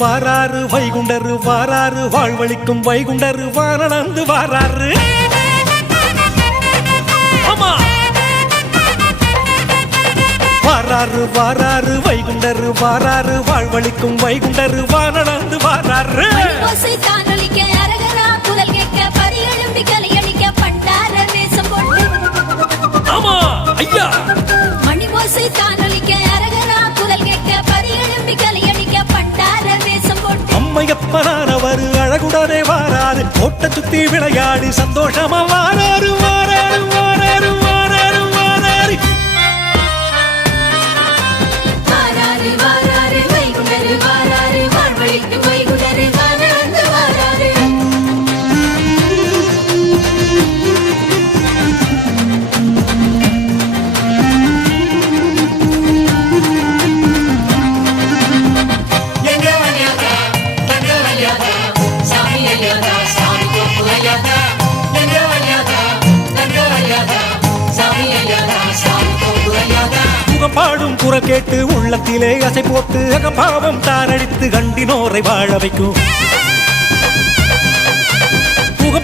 வாராரு வைகுண்டரு வாராரு வாழ்வழிக்கும் வைகுண்டரு வாரணந்து வாராரு வாராரு வாராரு வைகுண்டரு வாராரு வாழ்வழிக்கும் வைகுண்டரு வாரணந்து வாராரு ஆமா ஐயா மணி ஓசை தானொலிக்க அரகரா குரல் கேட்க பரியெழும்பி கலையடிக்க பண்டார வேஷம் போட்டு அம்மையப்பனானவர் அழகுடனே வாராரு கோட்டை சுத்தி விளையாடி சந்தோஷமா வாராரு வாராரு வாராரு வாராரு வாராரு வாராரு வாராரு வைகுண்டரு வாராரு வாழ்வழிக்கும் வைகுண்டரு வாரணந்து வாராரு பாடும் குரல் கேட்டு உள்ளத்திலே அசை போட்டு அகம்பாவம் தாரடித்து கண்டினோரை வாழ வைக்கும்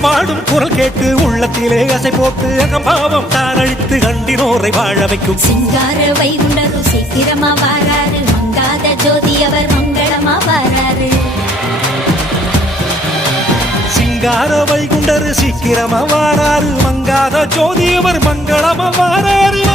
பாடும் குரல் கேட்டு உள்ளத்திலே அசை போட்டு அகம்பாவம் தாரடித்து கண்டினோரை வாழ வைக்கும் சிங்கார வைகுண்டரு சீக்கிரமா வாராரு மங்காத ஜோதி அவர் மங்களமா வாராரு சிங்கார வைகுண்டரு சீக்கிரமா வாராரு மங்காத ஜோதி அவர் மங்களமா வாராரு